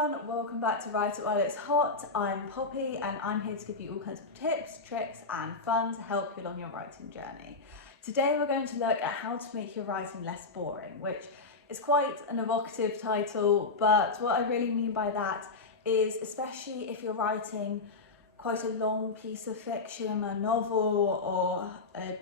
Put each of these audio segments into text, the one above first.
everyone, welcome back to Write It While It's Hot. I'm Poppy and I'm here to give you all kinds of tips, tricks and fun to help you along your writing journey. Today we're going to look at how to make your writing less boring, which is quite an evocative title, but what I really mean by that is especially if you're writing quite a long piece of fiction, a novel or a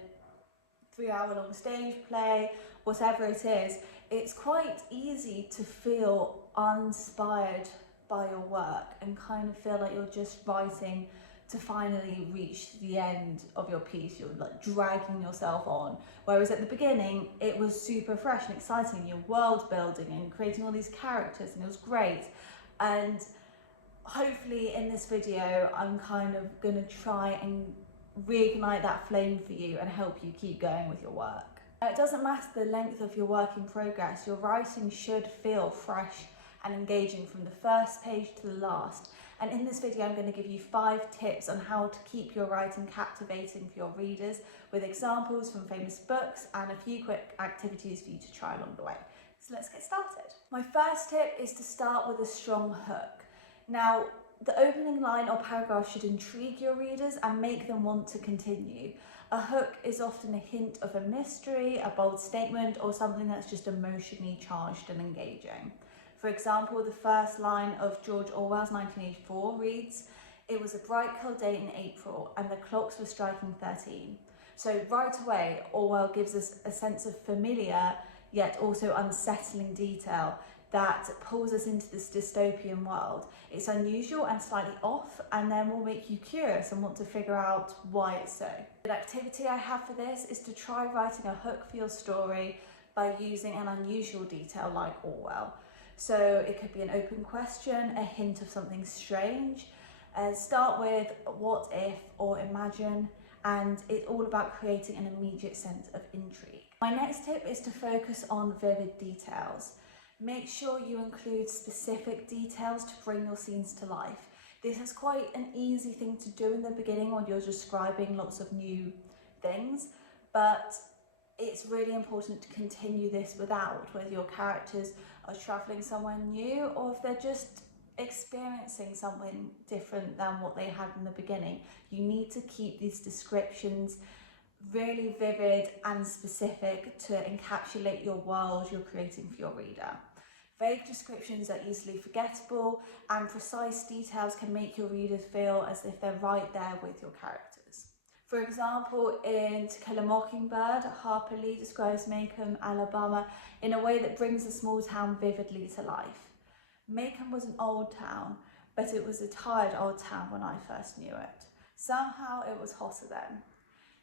3-hour-long stage play, whatever it is, it's quite easy to feel uninspired by your work and kind of feel like you're just writing to finally reach the end of your piece. You're like dragging yourself on, whereas at the beginning it was super fresh and exciting. You're world building and creating all these characters and it was great. And hopefully in this video I'm kind of going to try and reignite that flame for you and help you keep going with your work. It doesn't matter the length of your work in progress, your writing should feel fresh and engaging from the first page to the last. And in this video I'm going to give you 5 tips on how to keep your writing captivating for your readers, with examples from famous books and a few quick activities for you to try along the way. So let's get started. My first tip is to start with a strong hook. Now, the opening line or paragraph should intrigue your readers and make them want to continue. A hook is often a hint of a mystery, a bold statement, or something that's just emotionally charged and engaging. For example, the first line of George Orwell's 1984 reads, "It was a bright cold day in April and the clocks were striking 13. So right away, Orwell gives us a sense of familiar yet also unsettling detail that pulls us into this dystopian world. It's unusual and slightly off, and then will make you curious and want to figure out why it's so. The activity I have for this is to try writing a hook for your story by using an unusual detail like Orwell. So it could be an open question, a hint of something strange. Start with what if or imagine, and it's all about creating an immediate sense of intrigue. My next tip is to focus on vivid details. Make sure you include specific details to bring your scenes to life. This is quite an easy thing to do in the beginning when you're describing lots of new things, but it's really important to continue this whether your characters are traveling somewhere new or if they're just experiencing something different than what they had in the beginning. You need to keep these descriptions really vivid and specific to encapsulate your world you're creating for your reader. Vague descriptions are easily forgettable, and precise details can make your readers feel as if they're right there with your characters. For example, in To Kill a Mockingbird, Harper Lee describes Macomb, Alabama in a way that brings the small town vividly to life. Macomb was an old town, but it was a tired old town when I first knew it. Somehow it was hotter then.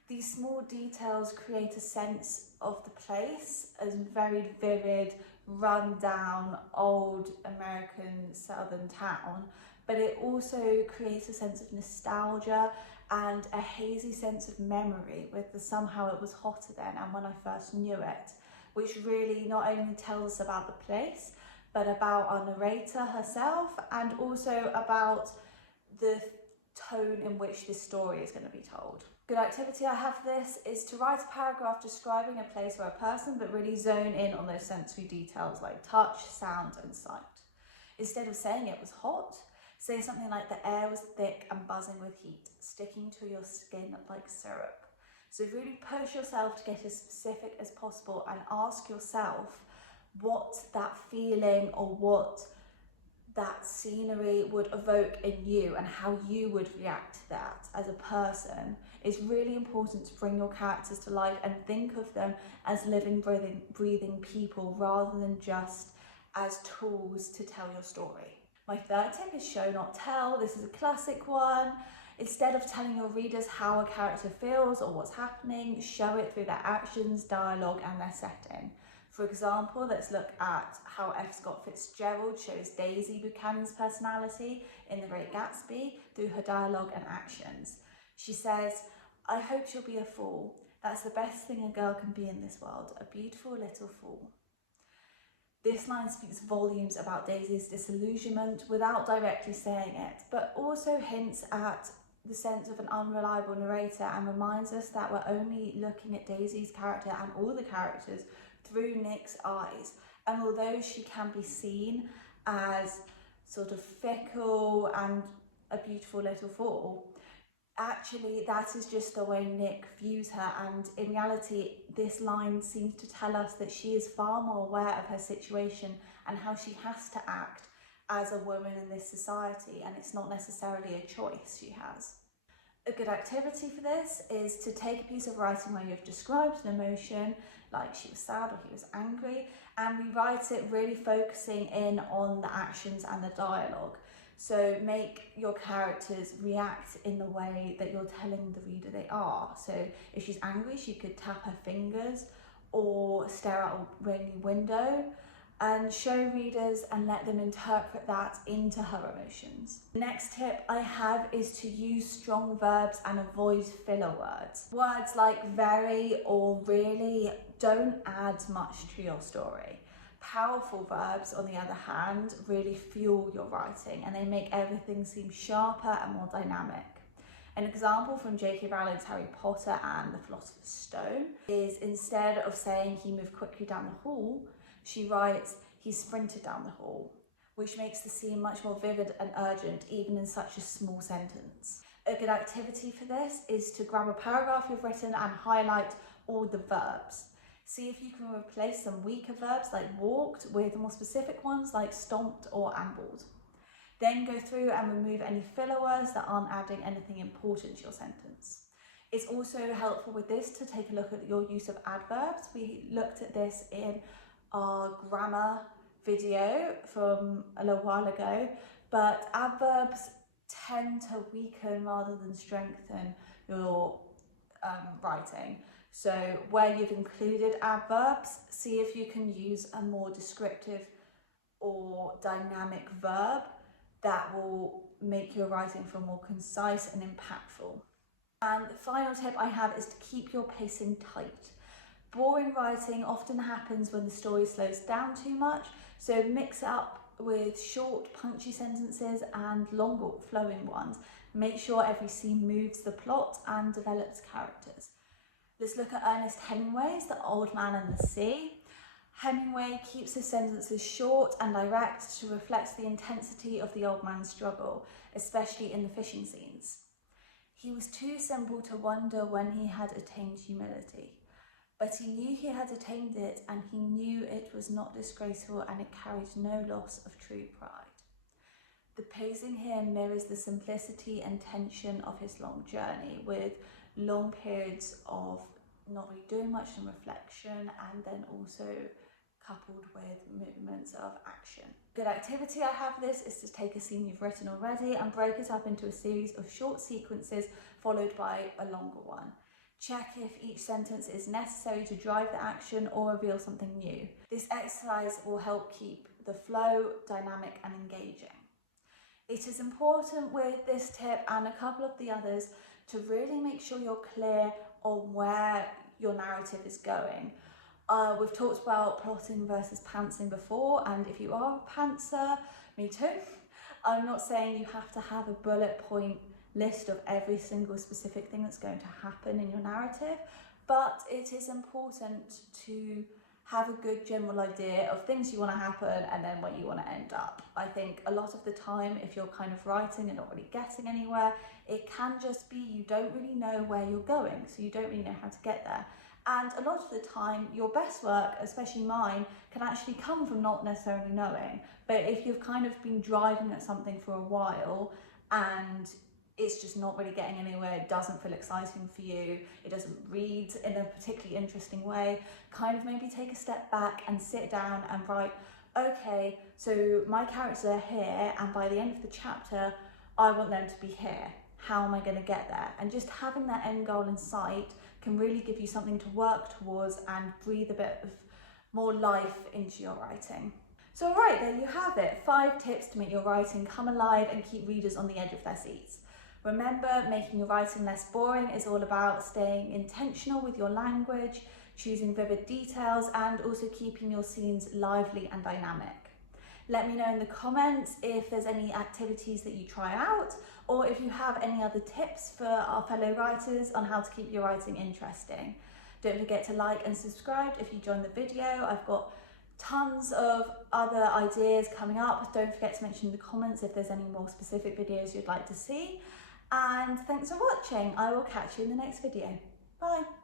These small details create a sense of the place as very vivid, run-down, old American southern town, but it also creates a sense of nostalgia and a hazy sense of memory with the somehow it was hotter then and when I first knew it, which really not only tells us about the place, but about our narrator herself and also about the tone in which this story is going to be told. Good activity I have for this is to write a paragraph describing a place or a person, but really zone in on those sensory details like touch, sound and sight. Instead of saying it was hot, say something like the air was thick and buzzing with heat, sticking to your skin like syrup. So really push yourself to get as specific as possible and ask yourself what that feeling or what that scenery would evoke in you and how you would react to that as a person. Is really important to bring your characters to life and think of them as living, breathing people rather than just as tools to tell your story. My third tip is show not tell. This is a classic one. Instead of telling your readers how a character feels or what's happening, show it through their actions, dialogue and their setting. For example, let's look at how F. Scott Fitzgerald shows Daisy Buchanan's personality in The Great Gatsby through her dialogue and actions. She says, "I hope she'll be a fool. That's the best thing a girl can be in this world, a beautiful little fool." This line speaks volumes about Daisy's disillusionment without directly saying it, but also hints at the sense of an unreliable narrator and reminds us that we're only looking at Daisy's character and all the characters through Nick's eyes. And although she can be seen as sort of fickle and a beautiful little fool. Actually, that is just the way Nick views her, and in reality, this line seems to tell us that she is far more aware of her situation and how she has to act as a woman in this society, and it's not necessarily a choice she has. A good activity for this is to take a piece of writing where you've described an emotion, like she was sad or he was angry, and rewrite it really focusing in on the actions and the dialogue. So make your characters react in the way that you're telling the reader they are. So if she's angry, she could tap her fingers or stare out a rainy window, and show readers and let them interpret that into her emotions. The next tip I have is to use strong verbs and avoid filler words. Words like very or really don't add much to your story. Powerful verbs, on the other hand, really fuel your writing and they make everything seem sharper and more dynamic. An example from J.K. Rowling's Harry Potter and the Philosopher's Stone is, instead of saying he moved quickly down the hall, she writes, he sprinted down the hall, which makes the scene much more vivid and urgent, even in such a small sentence. A good activity for this is to grab a paragraph you've written and highlight all the verbs. See if you can replace some weaker verbs like walked with more specific ones like stomped or ambled. Then go through and remove any filler words that aren't adding anything important to your sentence. It's also helpful with this to take a look at your use of adverbs. We looked at this in our grammar video from a little while ago, but adverbs tend to weaken rather than strengthen your writing. So where you've included adverbs, see if you can use a more descriptive or dynamic verb that will make your writing feel more concise and impactful. And the final tip I have is to keep your pacing tight. Boring writing often happens when the story slows down too much, so mix it up with short, punchy sentences and longer, flowing ones. Make sure every scene moves the plot and develops characters. Let's look at Ernest Hemingway's The Old Man and the Sea. Hemingway keeps his sentences short and direct to reflect the intensity of the old man's struggle, especially in the fishing scenes. He was too simple to wonder when he had attained humility. But he knew he had attained it, and he knew it was not disgraceful, and it carried no loss of true pride. The pacing here mirrors the simplicity and tension of his long journey, with long periods of not really doing much in reflection, and then also coupled with movements of action. Good activity I have this is to take a scene you've written already and break it up into a series of short sequences followed by a longer one. Check if each sentence is necessary to drive the action or reveal something new. This exercise will help keep the flow dynamic and engaging. It is important with this tip and a couple of the others to really make sure you're clear on where your narrative is going. We've talked about plotting versus pantsing before, and if you are a pantser, me too. I'm not saying you have to have a bullet point list of every single specific thing that's going to happen in your narrative, but it is important to have a good general idea of things you want to happen and then where you want to end up. I think a lot of the time, if you're kind of writing and not really getting anywhere, it can just be you don't really know where you're going, so you don't really know how to get there. And a lot of the time, your best work, especially mine, can actually come from not necessarily knowing. But if you've kind of been driving at something for a while and it's just not really getting anywhere, it doesn't feel exciting for you, it doesn't read in a particularly interesting way, kind of maybe take a step back and sit down and write, okay, so my characters are here and by the end of the chapter, I want them to be here. How am I going to get there? And just having that end goal in sight can really give you something to work towards and breathe a bit of more life into your writing. So right, there you have it, 5 tips to make your writing come alive and keep readers on the edge of their seats. Remember, making your writing less boring is all about staying intentional with your language, choosing vivid details, and also keeping your scenes lively and dynamic. Let me know in the comments if there's any activities that you try out, or if you have any other tips for our fellow writers on how to keep your writing interesting. Don't forget to like and subscribe if you joined the video. I've got tons of other ideas coming up. Don't forget to mention in the comments if there's any more specific videos you'd like to see. And thanks for watching. I will catch you in the next video. Bye.